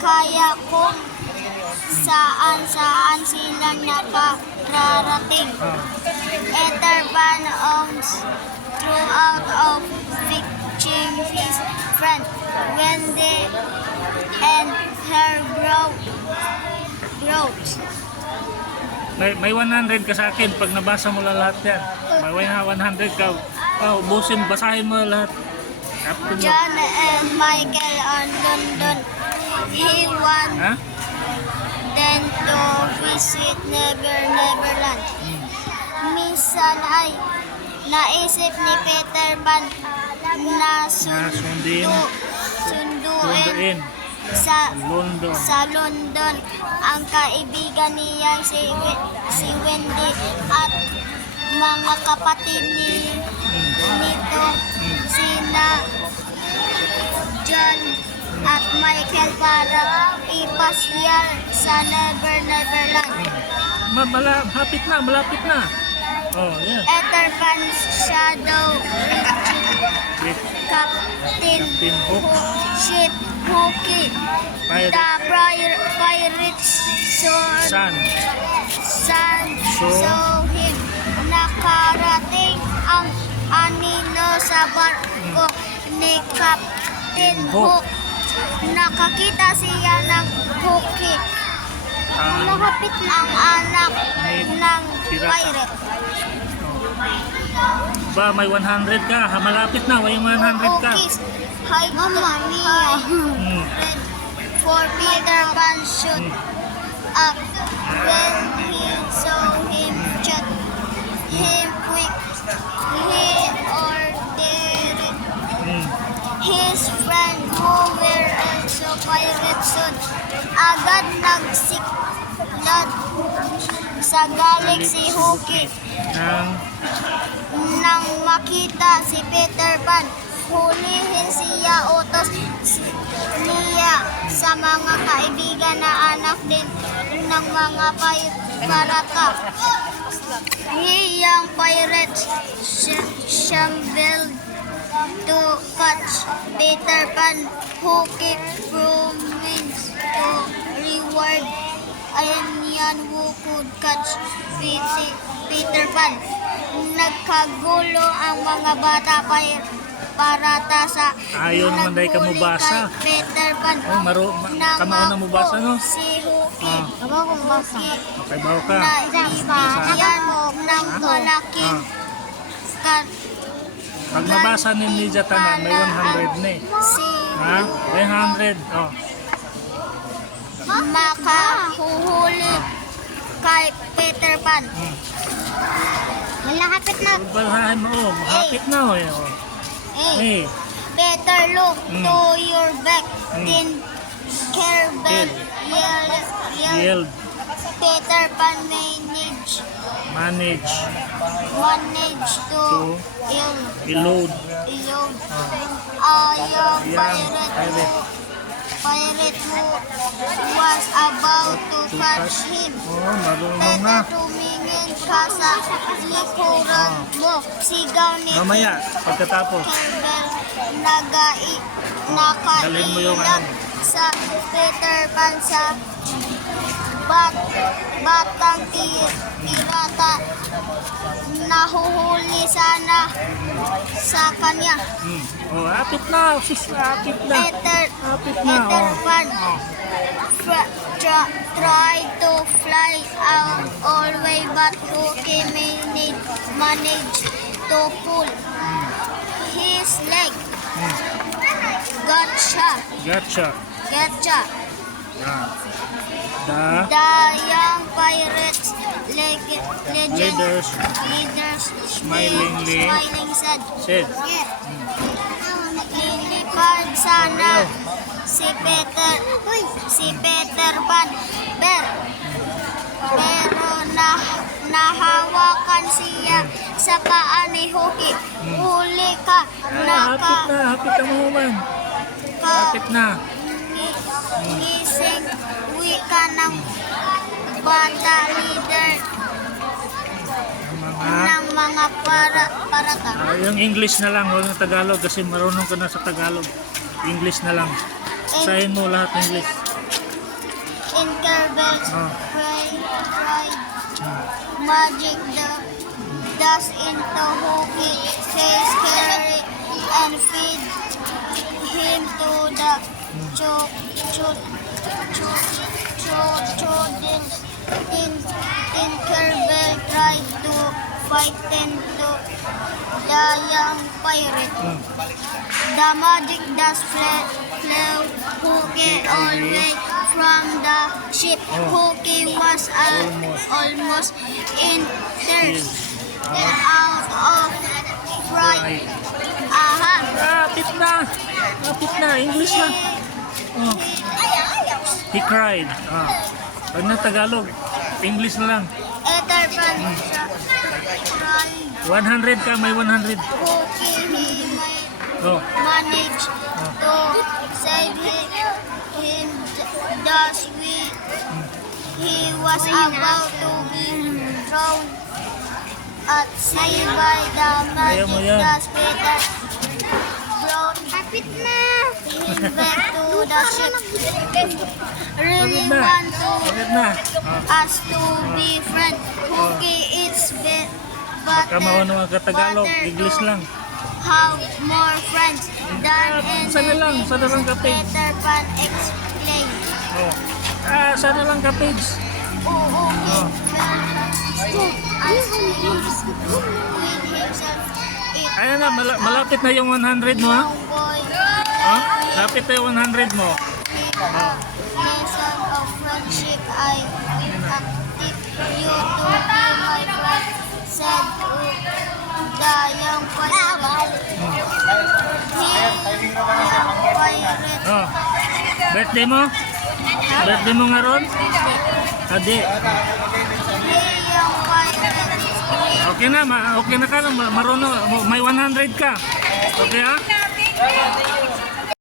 Kaya kung saan-saan sila nakararating. Ah. Ether Van owns throughout of victim his friend Wendy and her bro bros. May, may 100 ka sa akin pag nabasa mo lahat yan. May 100 ka. Oh, ubusin, basahin mo lahat. John and Michael on London. He want Ha? then to visit Never Neverland. Minsan ay naisip ni Peter Pan na sundo, sunduin sa London. sa London ang kaibigan niya si, si Wendy at mga kapatid ni para ipasyal sa Never Neverland. Ma mala hapit na, malapit na. Oh, yeah. Ether Pan Shadow With Captain Captain Hook. Ship Hookie Pirate. The Pir- Pirates Sword Sun. San So? so him nakarating ang anino sa barko ni Captain Hook. Nakakita siya ng Hookie. Ang Nakapit ang anak ng Pirata. pirate. ba, may 100 ka. Ha, malapit na, may 100 ka. Hookies. Hi, Mama Mia. Hmm. For Peter Pan shoot up soon. Agad nagsiklat sa galaxy Hookie. Ang Nang makita si Peter Pan, hulihin siya utos si- niya sa mga kaibigan na anak din ng mga parata. Hiyang pirates sh- shambled to catch Peter Pan who keep promising to reward ayan yan who could catch Peter, Pan. Nagkagulo ang mga bata pa parata sa Ayaw naman dahil ka kay Peter Pan. Oh, maro, ma, kamao na mo basa, no? Si Huki. Ah. Aba kong basa. Okay, bawa ka. Na ibigyan ng malaking Ah. Pag nabasa ni Ninja Tanan, may 100 na eh. si Ha? May 100. Oh. makahuhuli kay Peter Pan. Hmm. Malapit na. Basahin mo, oh. Hapit na, oh. eh, oh. Eh, better look Mm. to your back Mm. than Kerbel yell, yell. yield, Peter Pan manage manage, manage to To. ill reload. ill Ah. ayaw Yan, pirate pirate. pirate who was about to catch him. Oh, marunong na. Tumingin ka sa likuran mo. Sigaw ni Mamaya, pagkatapos. Nagai nakailag ano. sa Peter Pan sa bat batang ti- pirata nahuhuli sana sa kanya. Hmm. Oh, hapit na. Sis, hapit na. Peter Hapit na, Peter oh. Pan tra- tried to fly out all way but Cookie managed, managed to pull his leg. Hmm. Gotcha! Gotcha. Gotcha! Yan. The The young pirates leg- legend. Leaders. Leaders. Smilingly. smiling said, said, Lilipad sana. Si Peter. Si Peter Pan. Ber. Pero na nahawakan siya sa paa ni Huki. Huli ka, ah, hapit naka, na. Hapit na mo man. ka, Hapit na. Gising wika ng bata leader ng mga para parata. Ah, yung English na lang, huwag ng Tagalog kasi marunong ka na sa Tagalog. English na lang. Sayin mo lahat ng English. in Kerbel's Ah. pride, pride, magic the dust into Hooky, face carry and feed him to the cho cho cho cho chodils in in Kerbel tried to fight into the young pirate. Hmm. The magic dust flew, flew Hooky away from the ship. Oh. Hooky was al- Almost. almost in tears. Out of fright. Right. Aha. Lapit na! Lapit na, English na. Oh. He cried. Ah. Pag na Tagalog, English na lang. Siya. Cried. 100 ka, may 100. Hooky he might Oh. manage to save him, him thus we he was about to be thrown at sea by the magic dust Brought him back to the ship really na? want to na? Ah. us to be friends Hooky is be Baka maunong ka Tagalog, English lang. have more friends than Ah, sana lang, sana lang ka, Peg. Peter Pan explained. Oh. Ah, sana lang ka page. Oo, Oh. with himself, it Ayan na, mala- malapit na yung 100 mo ha? Ha? Lapit yung 100 mo. lesson of friendship I active you to be my friend, said the young pirate. He, pirate, Oh. Birthday mo? Birthday mo nga ron? Adi. Okay na, ma okay na ka ma- marunong, may 100 ka. Okay ha?